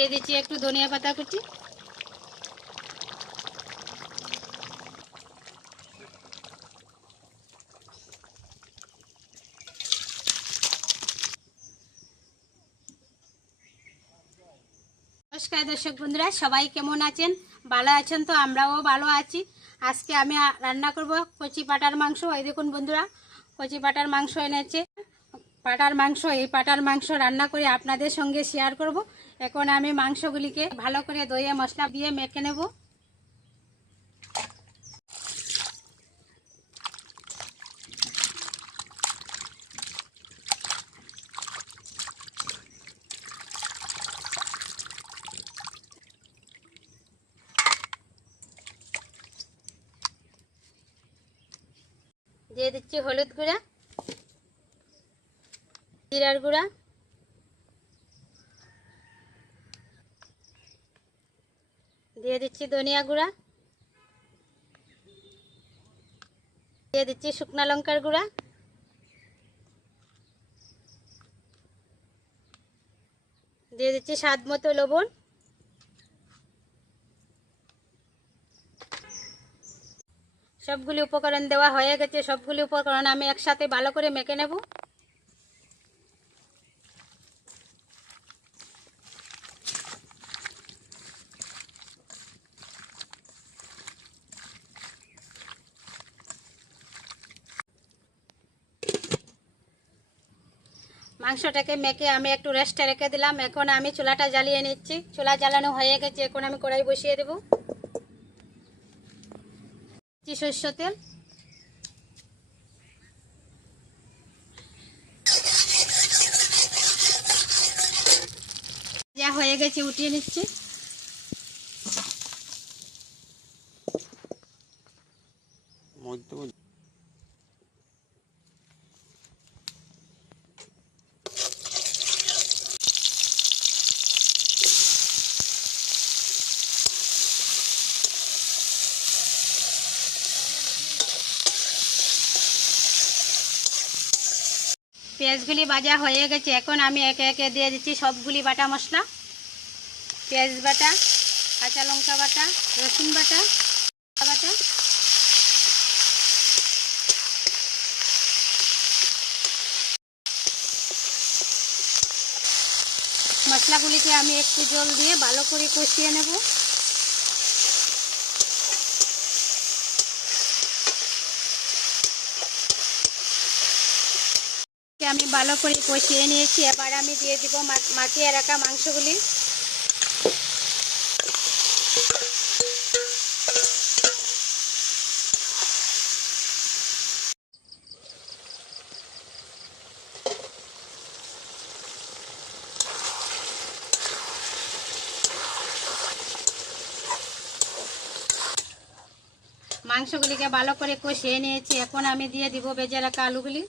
দিয়ে দিচ্ছি একটু ধনিয়া পাতা কুচি। নমস্কার দর্শক বন্ধুরা, সবাই কেমন আছেন? ভালো আছেন তো? আমরাও ভালো আছি। আজকে আমি রান্না করব কচি পাটার মাংস। এই দেখুন বন্ধুরা, কচি পাটার মাংস এনেছে। এই পাটার মাংস রান্না করে আপনাদের সঙ্গে শেয়ার করব। এখন আমি মাংসগুলিকে ভালো করে ধুয়ে মশলা দিয়ে মেখে নেব। দিয়ে দিচ্ছি হলুদ গুঁড়া, জিরার গুঁড়া, দিয়ে দিচ্ছি ধনিয়া গুঁড়া, দিয়ে দিচ্ছি শুকনা লঙ্কার গুঁড়া, দিয়ে দিচ্ছি স্বাদ মতো লবণ। সবগুলি উপকরণ দেওয়া হয়ে গেছে। সবগুলি উপকরণ আমি একসাথে ভালো করে মেখে নেব। মাংসটাকে মেখে আমি একটু রেস্টে রেখে দিলাম। এখন আমি চুলাটা জ্বালিয়ে নিচ্ছি। চুলা জ্বালানো হয়ে গেছে। এখন আমি কড়াই বসিয়ে দেব। সরষের তেল, যা হয়ে গেছে উঠিয়ে নিচ্ছি। পেঁয়াজগুলি ভাজা হয়ে গেছে। এখন আমি একে একে দিয়ে দিচ্ছি সবগুলি বাটা মশলা। পেঁয়াজ বাটা, কাঁচা লঙ্কা বাটা, রসুন বাটা, বাটা, মশলাগুলিকে আমি একটু জল দিয়ে ভালো করে কষিয়ে নেব। আমি ভালো করে কষিয়ে নিয়েছি। এবার আমি দিয়ে দিব মাখিয়ে রাখা মাংসগুলি। মাংসগুলিকে ভালো করে কষিয়ে নিয়েছি। এখন আমি দিয়ে দিব ভেজে রাখা আলুগুলি।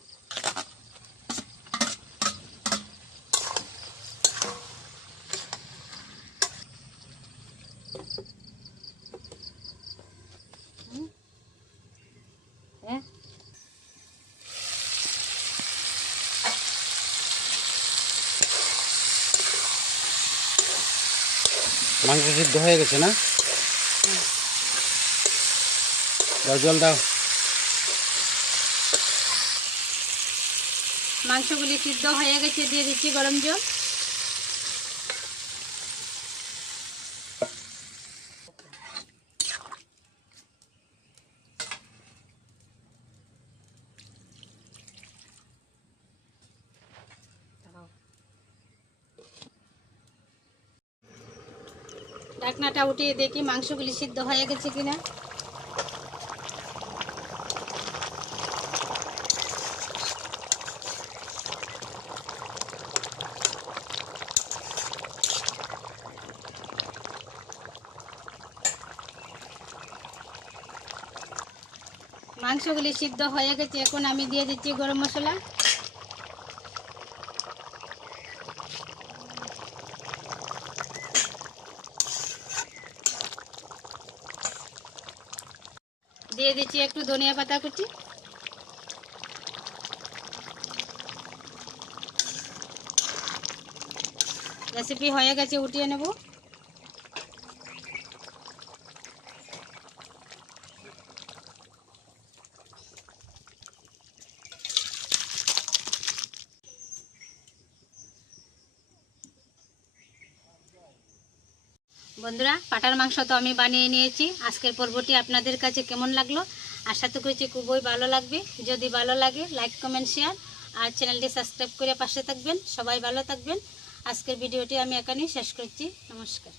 মাংস সিদ্ধ হয়ে গেছে না? দাও, জল দাও। মাংসগুলি সিদ্ধ হয়ে গেছে। দিয়ে দিচ্ছি গরম জল। ঢাকনাটা উঠিয়ে দেখি মাংসগুলি সিদ্ধ হয়ে গেছে কিনা। মাংসগুলি সিদ্ধ হয়ে গেছে। এখন আমি দিয়ে দিচ্ছি গরম মশলা। দিয়ে দিচ্ছি একটু ধনিয়া পাতা কুচি। রেসিপি হয়ে গেছে, উঠিয়ে নেব। বন্ধুরা, পাটার মাংস তো আমি বানিয়ে নিয়েছি। আজকের পর্বটি আপনাদের কাছে কেমন লাগলো আশা তো করছি খুবই ভালো লাগবে। যদি ভালো লাগে লাইক কমেন্ট শেয়ার আর চ্যানেলটি সাবস্ক্রাইব করে পাশে থাকবেন। সবাই ভালো থাকবেন। আজকের ভিডিওটি আমি এখানেই শেষ করছি। নমস্কার।